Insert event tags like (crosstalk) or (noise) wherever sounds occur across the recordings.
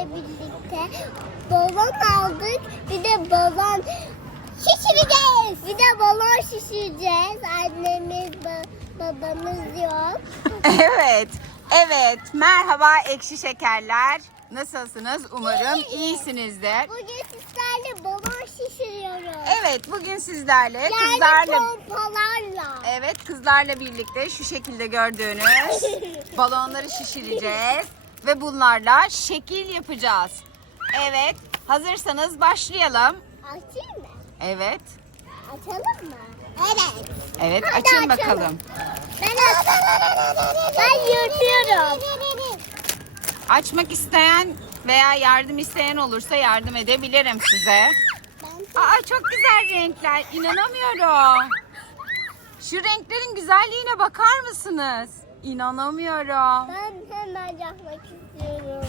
sizlerle birlikte balon aldık. Bir de balon şişireceğiz. Bir de balon şişireceğiz. Annemiz, ba- babamız yok. (laughs) Evet, evet. Merhaba ekşi şekerler. Nasılsınız? Umarım iyisinizdir. Bugün sizlerle balon şişiriyoruz. Evet, bugün sizlerle Yani kızlarla pompalarla. Evet, kızlarla birlikte şu şekilde gördüğünüz (laughs) balonları şişireceğiz ve bunlarla şekil yapacağız. Evet, hazırsanız başlayalım. Açayım mı? Evet. Açalım mı? Evet. Evet, Hadi açın açalım. bakalım. Ben, ben yırtıyorum. Açmak isteyen veya yardım isteyen olursa yardım edebilirim size. Aa çok güzel renkler. İnanamıyorum. Şu renklerin güzelliğine bakar mısınız? İnanamıyorum. Ben hemen yapmak istiyorum.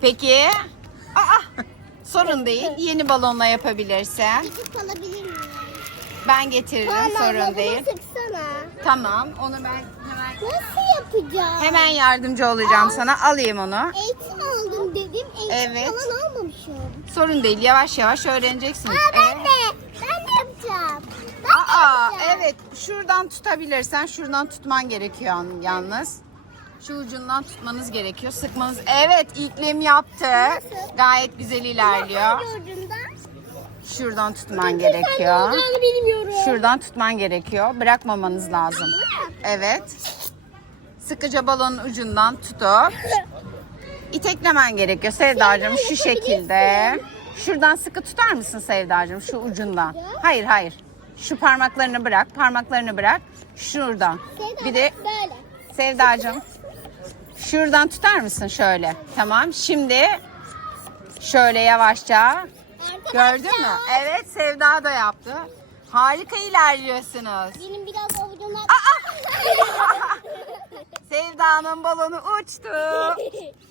Peki. Aa sorun değil. Yeni balonla yapabilirsin. Küçük alabilir miyim? Ben getiririm Tamam, sorun değil. sıksana. Tamam onu ben hemen Nasıl yapacağım? hemen yardımcı olacağım sana. Alayım onu. Eğitim aldım dedim. Eğitim Evet. falan almamışım. Sorun değil. Yavaş yavaş öğreneceksiniz. Aa, ben Evet. de. Aa evet şuradan tutabilirsen şuradan tutman gerekiyor yan- yalnız. Şu ucundan tutmanız gerekiyor. Sıkmanız. Evet iklim yaptı. Nasıl? Gayet güzel ilerliyor. Hangi ucundan? Şuradan tutman gerekiyor. olacağını bilmiyorum. Şuradan tutman gerekiyor. Bırakmamanız lazım. Evet. Sıkıca balonun ucundan tutup iteklemen gerekiyor Sevdacığım şu şekilde. Şuradan sıkı tutar mısın Sevdacığım şu ucundan? Hayır hayır. Şu parmaklarını bırak. Parmaklarını bırak. Şuradan. Sevda, Bir de böyle. Sevdacığım şuradan tutar mısın şöyle? Tamam. Şimdi şöyle yavaşça gördün mü? Evet Sevda da yaptı. Harika ilerliyorsunuz. Benim biraz avucumdan... (laughs) Sevda'nın balonu uçtu. (laughs)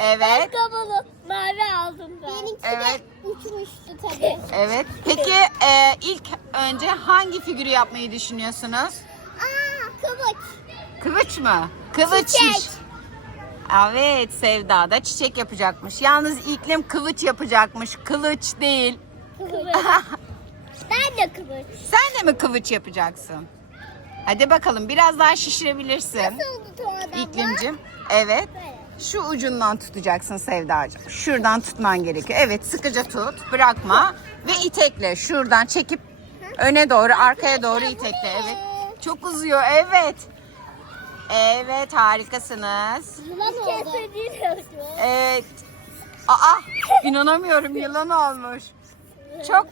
Evet. Kabalı mavi aldım ben. Benimki Evet. de uçmuştu tabii. Evet. Peki e, ilk önce hangi figürü yapmayı düşünüyorsunuz? Aa kıvıç. Kılıç mı? Kılıç. Çiçek. Evet Sevda da çiçek yapacakmış. Yalnız iklim kılıç yapacakmış. Kılıç değil. Kıvıç. (laughs) ben de kıvıç. Sen de mi kılıç yapacaksın? Hadi bakalım biraz daha şişirebilirsin. Nasıl oldu? İklimcim. Evet. Böyle. Şu ucundan tutacaksın Sevdacığım. Şuradan tutman gerekiyor. Evet sıkıca tut. Bırakma. Ve itekle. Şuradan çekip öne doğru arkaya doğru itekle. Evet. Çok uzuyor. Evet. Evet harikasınız. Yılan oldu. Evet. Aa inanamıyorum yılan olmuş. Çok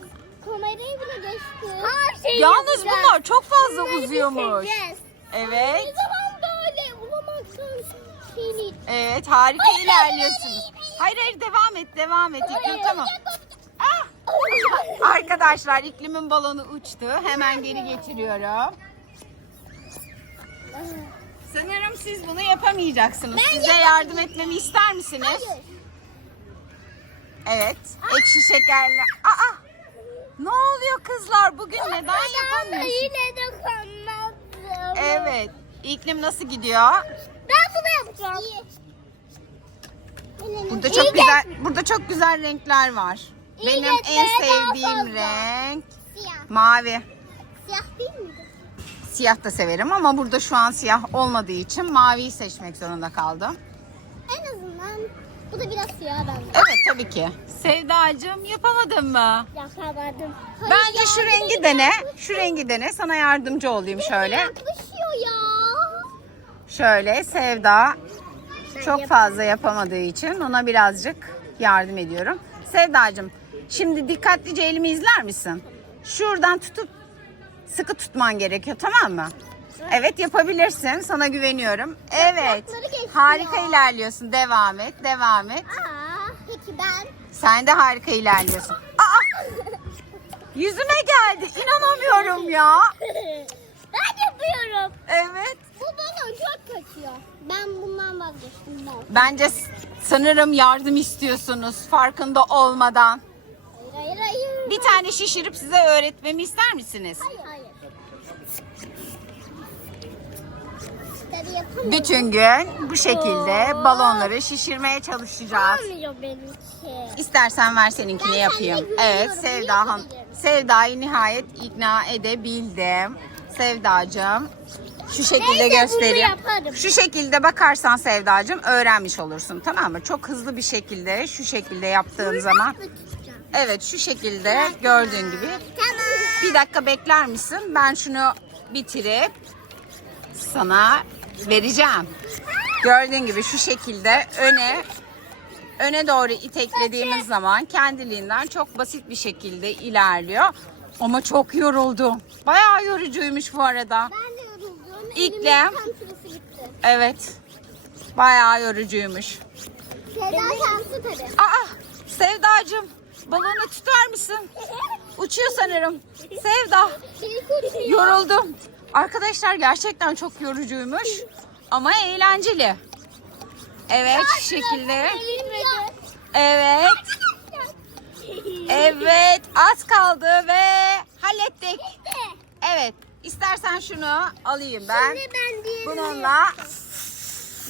Kamerayı bile geçti. Her şeyi yalnız yapacağız. bunlar çok fazla Bunları uzuyormuş. bitireceğiz. Ne Evet. zaman böyle bulamazsın seni. Evet harika ilerliyorsunuz. Hayır hayır devam et devam et. İklim tamam. Ah! Arkadaşlar iklimin balonu uçtu. Hemen geri getiriyorum. Sanırım siz bunu yapamayacaksınız. Ben Size yardım etmemi ister misiniz? Hayır. Evet. Ekşi şekerli. Aa! Ne oluyor kızlar? Bugün neden yapamıyorsunuz? yine de kanmadım. Evet. İklim nasıl gidiyor? Yapacağım. Burada çok güzel burada çok güzel renkler var. Benim en sevdiğim renk Siyah. mavi. Siyah değil miydi? Siyah da severim ama burada şu an siyah olmadığı için maviyi seçmek zorunda kaldım. En azından bu da biraz siyah bence. Evet tabii ki. Sevdacığım yapamadın mı? Yakaladım. Bence şu rengi dene. Şu rengi dene. Sana yardımcı olayım şöyle. Yaklaşıyor ya. Şöyle Sevda çok fazla yapamadığı için ona birazcık yardım ediyorum. Sevdacığım şimdi dikkatlice elimi izler misin? Şuradan tutup sıkı tutman gerekiyor tamam mı? Evet yapabilirsin. Sana güveniyorum. Evet. Harika ilerliyorsun. Devam et. Devam et. Aa, peki ben? Sen de harika ilerliyorsun. Aa! Yüzüme geldi. İnanamıyorum ya. (laughs) ben yapıyorum. Evet. Bu bana çok kaçıyor. Ben bundan vazgeçtim ben. Bence sanırım yardım istiyorsunuz farkında olmadan. Hayır hayır hayır. Bir tane şişirip size öğretmemi ister misiniz? Hayır hayır. İşte yapamıyorum. Bütün gün bu şekilde balonları şişirmeye çalışacağız. Olmuyor benimki. İstersen ver seninkini Ben yapayım. kendime Evet güveniyorum, Sevda Han yapabilirim. Sevda'yı nihayet ikna edebildim. Sevdacığım şu şekilde Neyse, göstereyim. Şu şekilde bakarsan Sevdacığım öğrenmiş olursun tamam mı? Çok hızlı bir şekilde şu şekilde yaptığın zaman evet şu şekilde gördüğün gibi Tamam. bir dakika bekler misin? Ben şunu bitirip sana vereceğim. Gördüğün gibi şu şekilde öne öne doğru iteklediğimiz zaman kendiliğinden çok basit bir şekilde ilerliyor. Ama çok yoruldum. Bayağı yorucuymuş bu arada. Ben bitti. Evet. Bayağı yorucuymuş. Sen tut hadi. Aa Sevdacığım balonu tutar mısın? (laughs) Uçuyor sanırım. Sevda. Yoruldum. Arkadaşlar gerçekten çok yorucuymuş. Ama eğlenceli. Evet şu şekilde. Evet. Evet az kaldı ve hallettik. Evet istersen şunu alayım ben. Şimdi ben diğerini Bununla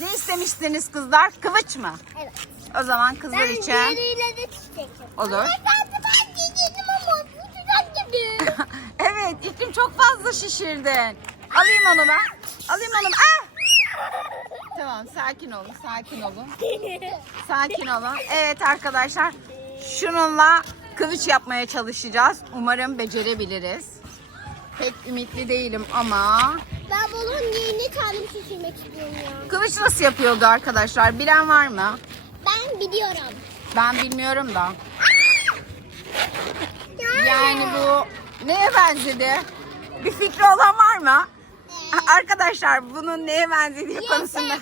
ne istemiştiniz kızlar? Kıvıç mı? Evet. O zaman kızlar Ben için diğeriyle de çiçek olur. Ben de ben giydim ama bu sıcak gibi. (laughs) evet iklim çok fazla şişirdin. Alayım onu ben. Alayım onu. Ah! Tamam sakin olun sakin olun. Sakin olun. Evet arkadaşlar şununla kıvıç yapmaya çalışacağız. Umarım becerebiliriz. Pek ümitli değilim ama ben balon yeni kendim şişirmek istiyorum ya. kıvıç nasıl yapıyordu arkadaşlar? Bilen var mı? Ben biliyorum. Ben bilmiyorum da. Yani bu neye benzedi? Bir fikri olan var mı? Arkadaşlar bunun neye benzediği konusunda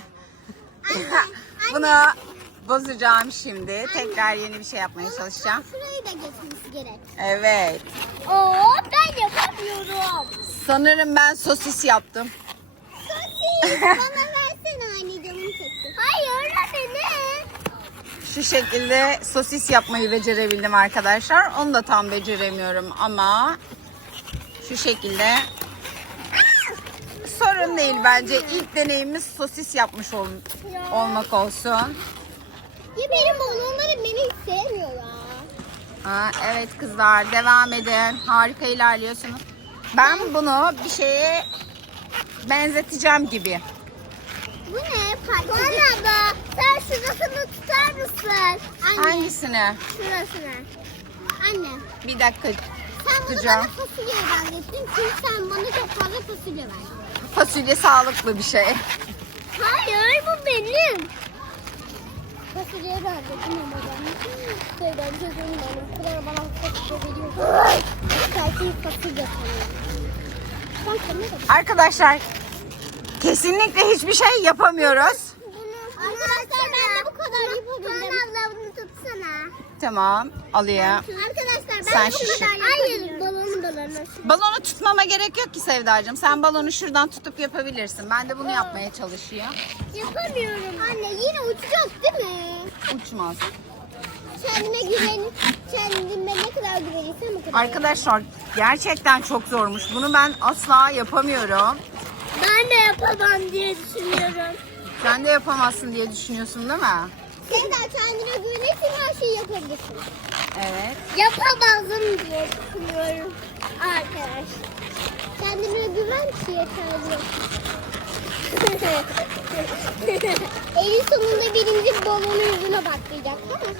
(laughs) bunu bozacağım şimdi. Tekrar yeni bir şey yapmaya çalışacağım. Şurayı da geçmesi gerek. Evet. Oo ben yapamıyorum. Sanırım ben sosis yaptım. Sosis (laughs) bana versene anne canım çekti. Hayır ne? Şu şekilde sosis yapmayı becerebildim arkadaşlar. Onu da tam beceremiyorum ama şu şekilde sorun değil bence. İlk deneyimiz sosis yapmış ol- olmak olsun. Ya benim balonlarım beni hiç sevmiyor ya. Ha, evet kızlar devam edin. Harika ilerliyorsunuz. Ben bunu bir şeye benzeteceğim gibi. Bu ne? Parça. Bana da sen şurasını tutar mısın? Anne. Hangisini? Şurasını. Anne. Bir dakika Sen bunu tutacağım. bana fasulyeye benzettin çünkü sen bana çok fazla fasulye verdin. Fasulye sağlıklı bir şey. Hayır bu benim. Fasulyeye benzettim ama ben. Söylen çocuğum benim. Kılar bana fasulye veriyor. Belki fasulye sanıyorum. Arkadaşlar kesinlikle hiçbir şey yapamıyoruz. Arkadaşlar ben de bu kadar yapabildim. Bana abla bunu tutsana. Tamam alayım. Arkadaşlar ben Sen bu şişir. kadar Hayır balonu tutmama gerek yok ki Sevdacığım. Sen balonu şuradan tutup yapabilirsin. Ben de bunu yapmaya çalışıyorum. Yapamıyorum. Anne yine uçacak değil mi? Uçmaz. Kendime güven, kendime ne kadar güvenirsem o kadar. Arkadaşlar gerçekten çok zormuş. Bunu ben asla yapamıyorum. Ben de yapamam diye düşünüyorum. Sen de yapamazsın diye düşünüyorsun değil mi? Sen de kendine güvenirsen her şeyi yapabilirsin. Evet. Yapamazsın diye düşünüyorum. Arkadaş. Kendine güven ki yeterli. (laughs) Elin sonunda birinci balonun yüzüne baklayacak değil mi?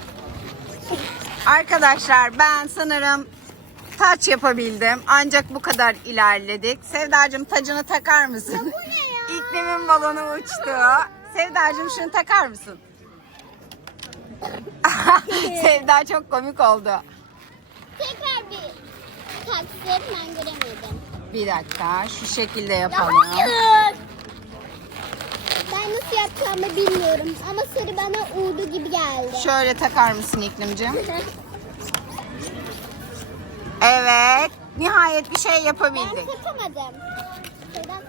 Arkadaşlar ben sanırım taç yapabildim. Ancak bu kadar ilerledik. Sevdacığım tacını takar mısın? bu ne ya? (laughs) İklimin balonu uçtu. Sevdacığım şunu takar mısın? (laughs) Sevda çok komik oldu. Tekrar bir taksi ben göremedim. Bir dakika şu şekilde Ya yapalım. hayır. Ben nasıl yapacağımı bilmiyorum ama sarı bana uğdu gibi geldi. Şöyle takar mısın iklimciğim? (laughs) Evet. Nihayet bir şey ben yapabildik. takamadım. Sedat.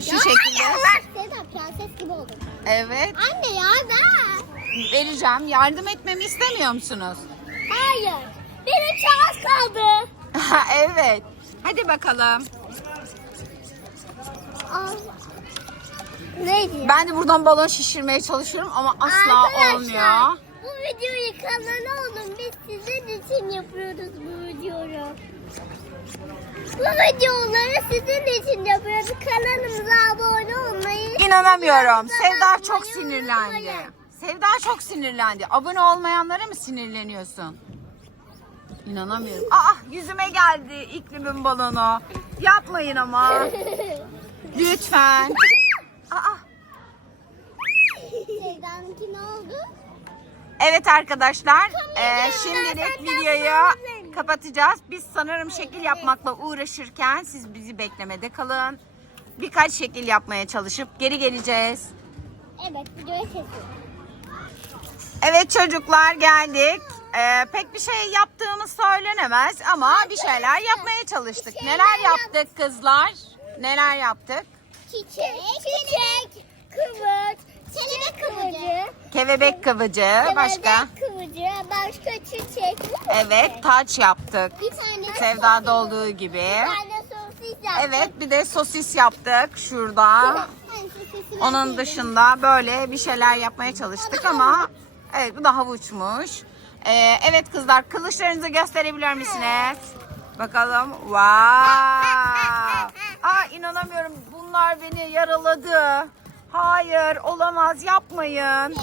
Şu Ya şekilde. hayır. Sedat prenses gibi oldum. Evet. Anne ya ver. Vereceğim. Yardım etmemi istemiyor musunuz? Hayır. Benim az kaldı. Evet. Hadi bakalım. Al. Neydi? Ben de buradan balon şişirmeye çalışıyorum ama asla Arkadaşlar, olmuyor. Bu videoyu kanala olun. Biz sizin için yapıyoruz bu videoyu. Bu videoları sizin için yapıyoruz. Kanalımıza abone olmayı. İnanamıyorum. Sevda çok sinirlendi. Sevda çok sinirlendi. Abone olmayanlara mı sinirleniyorsun? İnanamıyorum. Aa yüzüme geldi iklimin balonu. Yapmayın ama. Lütfen. Aa. Sevda'nınki ne oldu? Evet arkadaşlar, e, şimdilik videoyu kapatacağız. Biz sanırım şekil yapmakla uğraşırken siz bizi beklemede kalın. Birkaç şekil yapmaya çalışıp geri geleceğiz. Evet videoyu kesiyorum. Evet çocuklar geldik. E, pek bir şey yaptığımız söylenemez ama bir şeyler yapmaya çalıştık. şeyler Neler yaptık kızlar? Neler yaptık? Çiçek, çiçek, kıvırç, kelebek kıvırcı, Kevebek kıvıcı, başka? kelebek kıvırcı, başka çiçek. Evet taç yaptık. Bir tane Sevda'da olduğu gibi. Bir tane sosis yaptık. Evet bir de sosis yaptık şurada. Sosisini Onun yedim. dışında böyle bir şeyler yapmaya çalıştık ama evet bu da havuçmuş. Ee, evet kızlar kılıçlarınızı gösterebilir misiniz? Bakalım. Wow. Aa inanamıyorum. Bunlar beni yaraladı. Hayır olamaz yapmayın.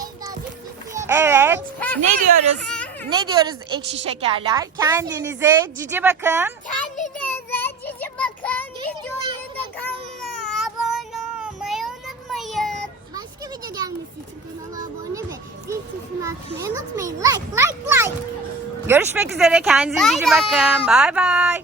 Evet. Ne diyoruz? Ne diyoruz ekşi şekerler? Kendinize cici bakın. Kendinize cici bakın. Videoyu da kanala abone olmayı unutmayın. Başka video gelmesi için kanala zil sesini açmayı unutmayın. Like, like, like. Görüşmek üzere. Kendinize bye. bakın. Bay bay.